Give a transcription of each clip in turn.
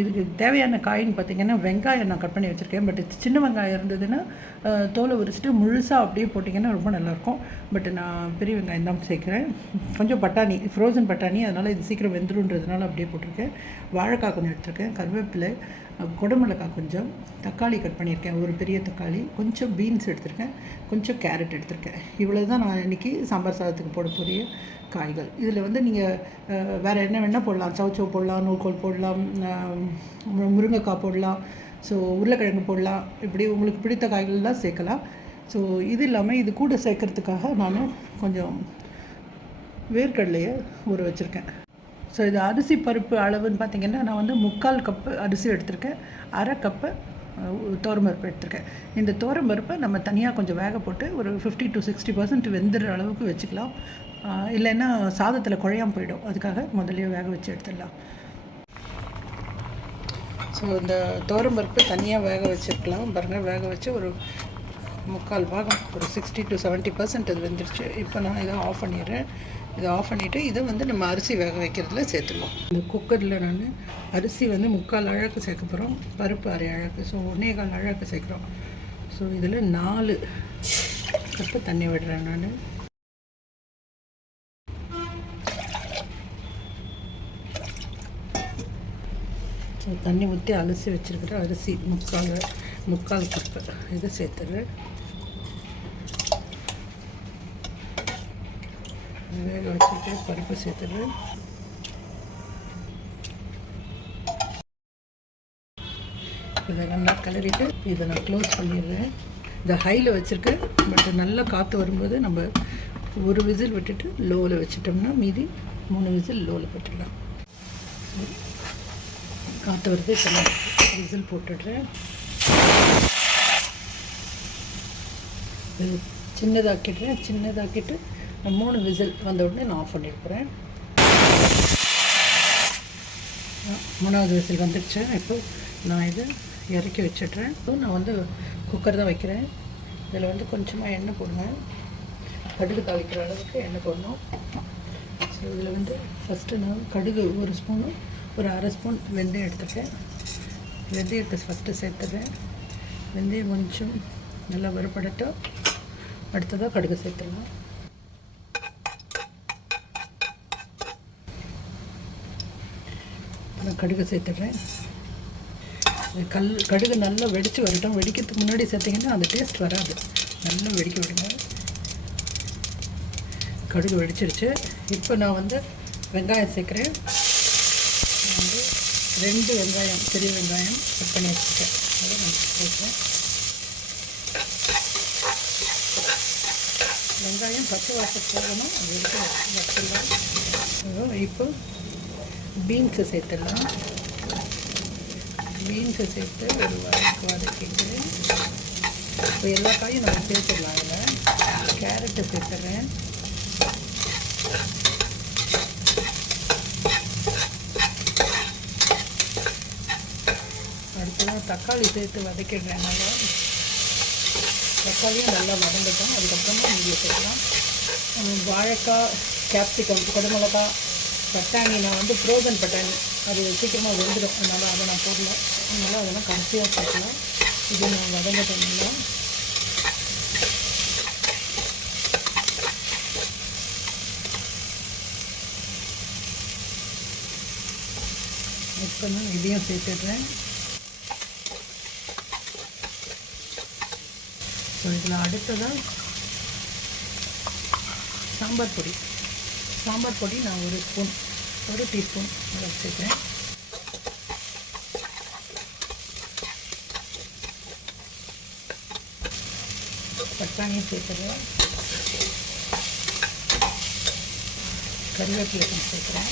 இதுக்கு தேவையான காயின்னு பார்த்தீங்கன்னா வெங்காயம் நான் கட் பண்ணி வச்சுருக்கேன். பட் சின்ன வெங்காயம் இருந்ததுன்னா தோலை உரிச்சிட்டு முழுசாக அப்படியே போட்டிங்கன்னா ரொம்ப நல்லாயிருக்கும். பட் நான் பெரிய வெங்காயம் தான் சேர்க்குறேன். கொஞ்சம் பட்டாணி ஃப்ரோசன் பட்டாணி அதனால் இது சீக்கிரம் வெந்துருன்றதுனால அப்படியே போட்டிருக்கேன். வாழைக்காய் கொஞ்சம் எடுத்துருக்கேன். கருவேப்பிலை குடமிளகாய் கொஞ்சம் தக்காளி கட் பண்ணியிருக்கேன். ஒரு பெரிய தக்காளி கொஞ்சம் பீன்ஸ் எடுத்திருக்கேன். கொஞ்சம் கேரட் எடுத்திருக்கேன். இவ்வளோ தான் நான் இன்றைக்கி சாம்பார் சாதத்துக்கு போடக்கூடிய காய்கள். இதில் வந்து நீங்கள் வேறு என்ன வேணால் போடலாம். சவுச்சோ போடலாம் நூல்கோல் போடலாம் முருங்கைக்காய் போடலாம் ஸோ உருளைக்கிழங்கு போடலாம். இப்படி உங்களுக்கு பிடித்த காய்கள்லாம் சேர்க்கலாம். ஸோ இது இல்லாமல் இது கூட சேர்க்கறதுக்காக நான் கொஞ்சம் வேர்க்கடலையை ஊற வச்சுருக்கேன். ஸோ இது அரிசி பருப்பு அளவுன்னு பார்த்தீங்கன்னா நான் வந்து முக்கால் கப்பு அரிசி எடுத்திருக்கேன். அரை கப்பு பருப்பு எடுத்திருக்கேன். இந்த பருப்பை நம்ம தனியாக கொஞ்சம் வேக போட்டு ஒரு ஃபிஃப்டி டு சிக்ஸ்டி பர்சன்ட் வெந்துடுற அளவுக்கு வச்சுக்கலாம். இல்லைன்னா சாதத்தில் குழையாம போயிடும். அதுக்காக முதல்லயே வேக வச்சு எடுத்துடலாம். ஸோ இந்த பருப்பு தனியாக வேக வச்சுருக்கலாம். பாருங்கள் வேக வச்சு ஒரு முக்கால் பாகம் ஒரு சிக்ஸ்டி டு செவன்ட்டி பர்சன்ட் அது வெந்துருச்சு. இப்போ நான் இதை ஆஃப் பண்ணிடுறேன். இதை ஆஃப் பண்ணிவிட்டு இதை வந்து நம்ம அரிசி வேக வைக்கிறதுல சேர்த்துருவோம் இந்த குக்கரில் நான் அரிசி வந்து முக்கால் அழகு சேர்க்க போகிறோம் பருப்பு அரை அழகு ஸோ ஒன்றே கால் அழகு சேர்க்குறோம். ஸோ இதில் நாலு கப்பு தண்ணி விடுறேன் நான். ஸோ தண்ணி ஊற்றி அலசி வச்சுருக்கிற அரிசி முக்கால் முக்கால் கப்பு இதை சேர்த்துறேன் வேக வச்சுட்டு பருப்பு சேர்த்துடுறேன் இதை நல்லா கிளறிட்டு இதை நான் க்ளோஸ் பண்ணிடுறேன். இதை ஹையில் வச்சுருக்கேன். பட் நல்லா காற்று வரும்போது நம்ம ஒரு விசில் விட்டுட்டு லோவில் வச்சுட்டோம்னா மீதி மூணு விசில் லோவில் போட்டுடலாம். காற்று வருது இப்போ விசில் போட்டுடுறேன். இது சின்னதாக்கிடுறேன். சின்னதாக்கிட்டு மூணு விசில் வந்த உடனே நான் ஆஃப் பண்ணியிருக்கிறேன் மூணாவது விசில் வந்துடுச்சு இப்போ நான் இதை இறக்கி வச்சிடுறேன். இப்போ நான் வந்து குக்கர் தான் வைக்கிறேன். இதில் வந்து கொஞ்சமாக எண்ணெய் போடுவேன் கடுகு தாளிக்கிற அளவுக்கு எண்ணெய் போடணும். ஸோ இதில் வந்து ஃபஸ்ட்டு நான் கடுகு ஒரு ஸ்பூனு ஒரு அரை ஸ்பூன் வெந்தயம் எடுத்துட்டேன். வெந்தயத்தை ஃபஸ்ட்டு சேர்த்துறேன். வெந்தயம் கொஞ்சம் நல்லா வறுபடட்டும். அடுத்ததாக கடுகு சேர்த்துடலாம் கடுகு சேர்த்துடுறேன். கல் கடுகு நல்லா வெடித்து வரட்டும். வெடிக்கிறதுக்கு முன்னாடி சேர்த்திங்கன்னா அந்த டேஸ்ட் வராது. நல்லா வெடிக்க விடுங்க. கடுகு வெடிச்சிருச்சு. இப்போ நான் வந்து வெங்காயம் சேர்க்குறேன். நான் வந்து ரெண்டு வெங்காயம் பெரிய வெங்காயம் கட் பண்ணி வச்சுருக்கேன். அதை நான் சேர்க்குறேன். வெங்காயம் பச்சை வாசம் போகணும் அது வரைக்கும் வச்சிடலாம் இப்போ பீன்ஸை சேர்த்துடலாம். பீன்ஸை சேர்த்து ஒரு வதக்கு வதக்கிட்டு இப்போ எல்லா காயும் நம்ம சேர்த்துடலாம் அதில் கேரட்டை சேர்த்துறேன். அடுத்ததான் தக்காளி சேர்த்து வதக்கிடுறேன் நல்லா. தக்காளியும் நல்லா வதங்கட்டும். அதுக்கப்புறமா இங்கே சேர்க்கலாம். வாழைக்காய் கேப்சிகம் குடமிளகா பட்டாணி நான் வந்து ஃப்ரோசன் பட்டாணி. அது சீக்கிரமாக வெந்துடும் அதனால் அதை நான் போடல. அதனால் அதெல்லாம் கடைசியாக சேர்க்கலாம் இது நான் வதங்கட்டும் நல்லா இப்போ நான் இதையும் சேர்த்துடுறேன். ஸோ இதில் அடுத்ததாக சாம்பார் பொடி. சாம்பார் பொடி நான் ஒரு ஸ்பூன் ஒரு டீஸ்பூன் வச்சுக்கிறேன். பட்டாணியும் சேர்த்துறேன் கருவேப்பிலை சேர்க்குறேன்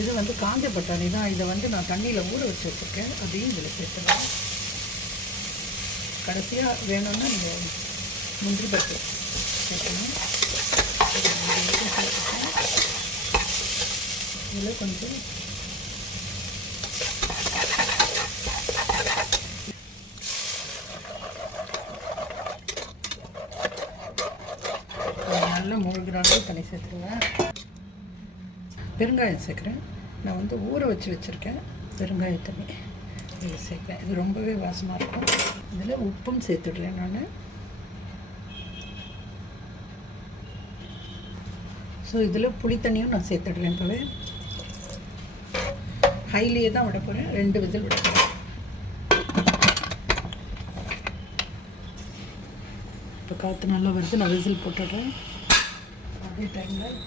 இது வந்து காஞ்ச பட்டாணி தான். இதை வந்து நான் தண்ணியில் ஊற வச்சு வச்சுருக்கேன். அதையும் இதில் சேர்த்துறேன் கடைசியாக வேணும்னா நீங்கள் முந்திரி பருப்பு சேர்க்கணும் இதில் கொஞ்சம் நல்லா மூழ்கிற அளவு தண்ணி சேர்த்துருவேன். பெருங்காயம் சேர்க்குறேன். நான் வந்து ஊற வச்சு வச்சுருக்கேன். பெருங்காய தண்ணி இது சேர்க்குறேன். இது ரொம்பவே வாசமாக இருக்கும். இதில் உப்பும் சேர்த்துடுறேன் நான். ஸோ இதில் புளி தண்ணியும் நான் சேர்த்துடுறேன் இப்போவே. ஹைலியே தான் விட போகிறேன் ரெண்டு விசில் விட போகிறேன் இப்போ காற்று நல்லா வருது. நான் விசில் போட்டுடுறேன். அதே டைமில்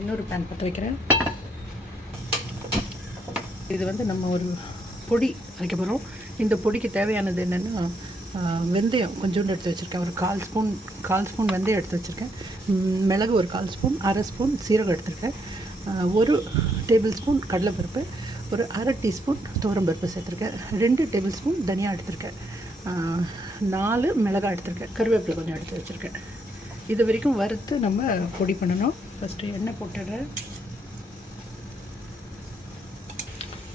இன்னொரு பேன் பற்ற வைக்கிறேன். இது வந்து நம்ம ஒரு பொடி வைக்க போகிறோம் இந்த பொடிக்கு தேவையானது என்னென்னா வெந்தயம் கொஞ்சோண்டு எடுத்து வச்சுருக்கேன். ஒரு கால் ஸ்பூன் கால் ஸ்பூன் வெந்தயம் எடுத்து வச்சுருக்கேன். மிளகு ஒரு கால் ஸ்பூன் அரை ஸ்பூன் சீரகம் எடுத்திருக்கேன். ஒரு டேபிள் ஸ்பூன் கடலைப்பருப்பு ஒரு அரை டீஸ்பூன் துவரம்பருப்பு சேர்த்துருக்கேன். ரெண்டு டேபிள் ஸ்பூன் தனியாக எடுத்திருக்கேன். நாலு மிளகாய் எடுத்திருக்கேன். கருவேப்பிலை கொஞ்சம் எடுத்து வச்சுருக்கேன். இது வரைக்கும் வறுத்து நம்ம பொடி பண்ணணும். ஃபஸ்ட்டு எண்ணெய் போட்டுடுறேன்.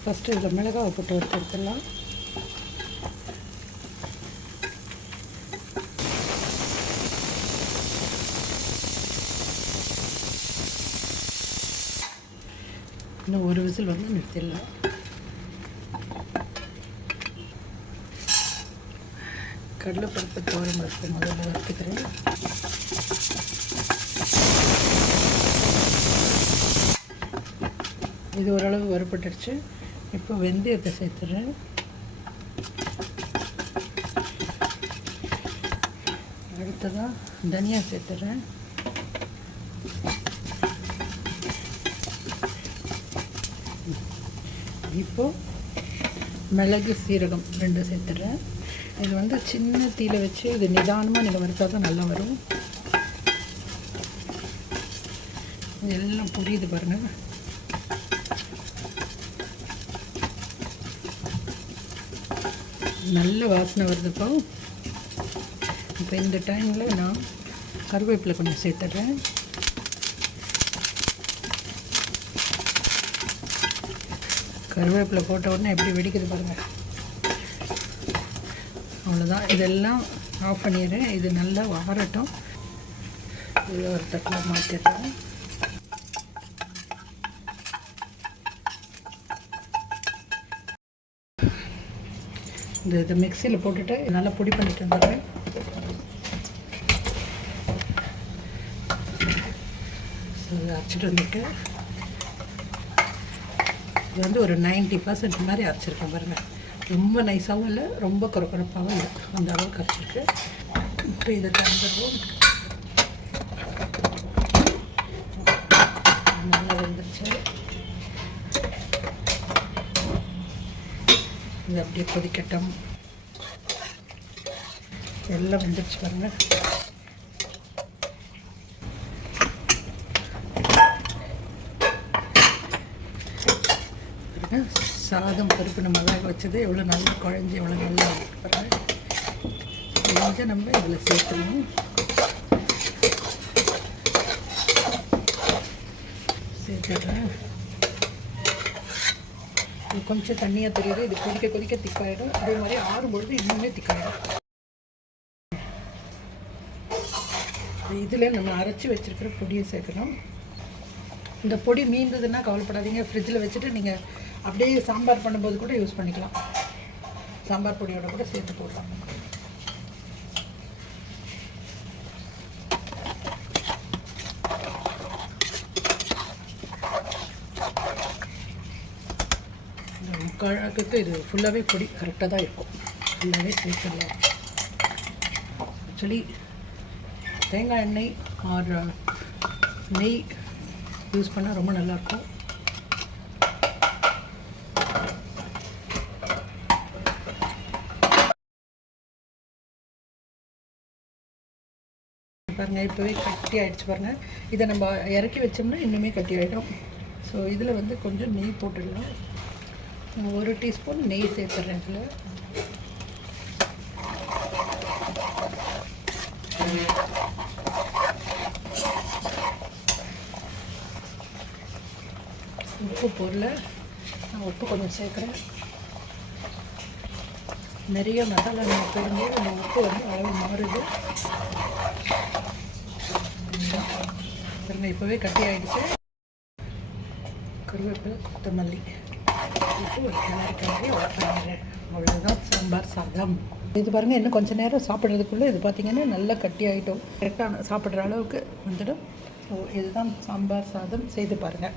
ஃபஸ்ட்டு இதில் மிளகாவை போட்டு வறுத்து எடுத்துடலாம். இன்னும் ஒரு விசில் வந்து நிறுத்திடலாம். கடலைப்பருப்பு தோரம் பருப்பு முதல்ல வறுத்துக்கிறேன். இது ஓரளவு வறுப்பட்டுருச்சு இப்போ வெந்தயத்தை சேர்த்துறேன். அடுத்ததாக தனியா சேர்த்துறேன். இப்போது மிளகு சீரகம் ரெண்டு சேர்த்துட்றேன். இது வந்து சின்ன தீயில வச்சு இது நிதானமாக நீங்கள் வறுத்தா தான் நல்லா வரும். இது எல்லாம் புரியுது பாருங்கள் நல்ல வாசனை வருதுப்போ இப்போ. இந்த டைமில் நான் கருவேப்பிலை கொஞ்சம் சேர்த்துட்றேன். கருவேப்பிலை போட்ட உடனே எப்படி வெடிக்குது பாருங்கள் அவ்வளோதான் இதெல்லாம் ஆஃப் பண்ணிடுறேன் இது நல்லா வாரட்டும். இது ஒரு தட்டில் மாற்றிடுறேன் இந்த இது மிக்சியில் போட்டுட்டு நல்லா பொடி பண்ணிட்டு வந்துடுறேன். அரைச்சிட்டு வந்துட்டு இது வந்து ஒரு 90% பர்சன்ட் மாதிரி அரைச்சிருக்கேன் பாருங்கள் ரொம்ப நைஸாகவும் இல்லை ரொம்ப குறக்குறப்பாகவும் இல்லை. அந்த அளவுக்கு அரைச்சிருக்கு. இப்போ இதை திறந்துடுவோம் நல்லா வெந்துருச்சு. இது அப்படியே கொதிக்கட்டும். எல்லாம் வெந்துருச்சு பாருங்க. சாதம் பருப்பு நம்ம வேக வச்சது. எவ்வளோ நல்லா குழஞ்சி எவ்வளோ நல்லா இருக்கு கொஞ்சம் நம்ம இதில் சேர்த்துணும் சேர்த்துடுறேன். இது கொஞ்சம் தண்ணியாக தெரியுது. இது கொதிக்க கொதிக்க திக்காயிடும் அதே மாதிரி ஆறும்பொழுது இன்னுமே திக்காயிடும் இதில் நம்ம அரைச்சி வச்சிருக்கிற பொடியை சேர்க்கணும். இந்த பொடி மீந்ததுன்னா கவலைப்படாதீங்க. ஃப்ரிட்ஜில் வச்சுட்டு நீங்கள் அப்படியே சாம்பார் பண்ணும்போது கூட யூஸ் பண்ணிக்கலாம். சாம்பார் பொடியோட கூட சேர்த்து போடலாம். இந்த இது ஃபுல்லாகவே பொடி கரெக்டாக தான் இருக்கும். ஃபுல்லாகவே சேர்த்துடலாம். ஆக்சுவலி தேங்காய் எண்ணெய் ஆர் uh, நெய் யூஸ் பண்ணால் ரொம்ப நல்லாயிருக்கும் பாருங்க. இப்போவே கட்டி ஆயிடுச்சு பாருங்க. இதை நம்ம இறக்கி வச்சோம்னா இன்னுமே கட்டி ஆகிடும் ஸோ இதில் வந்து கொஞ்சம் நெய் போட்டுடலாம். ஒரு டீஸ்பூன் நெய் சேர்த்துறேன் இதில். உப்பு பொருளை நான் உப்பு கொஞ்சம் சேர்க்குறேன். நிறைய மசாலா நம்ம போடும்போது அந்த உப்பு வந்து அளவு மாறுது. பாருங்க இப்போவே கட்டி ஆகிடுச்சு கருவேப்பிலை கொத்தமல்லி. போட்டு கிளறி கிளறி பண்ணிடுறேன். அவ்வளோதான் சாம்பார் சாதம். இது பாருங்கள் இன்னும் கொஞ்சம் நேரம் சாப்பிட்றதுக்குள்ளே இது பார்த்திங்கன்னா நல்லா கட்டி ஆகிட்டோம் கரெக்டாக சாப்பிட்ற அளவுக்கு வந்துடும். ஸோ இதுதான் சாம்பார் சாதம். செய்து பாருங்கள்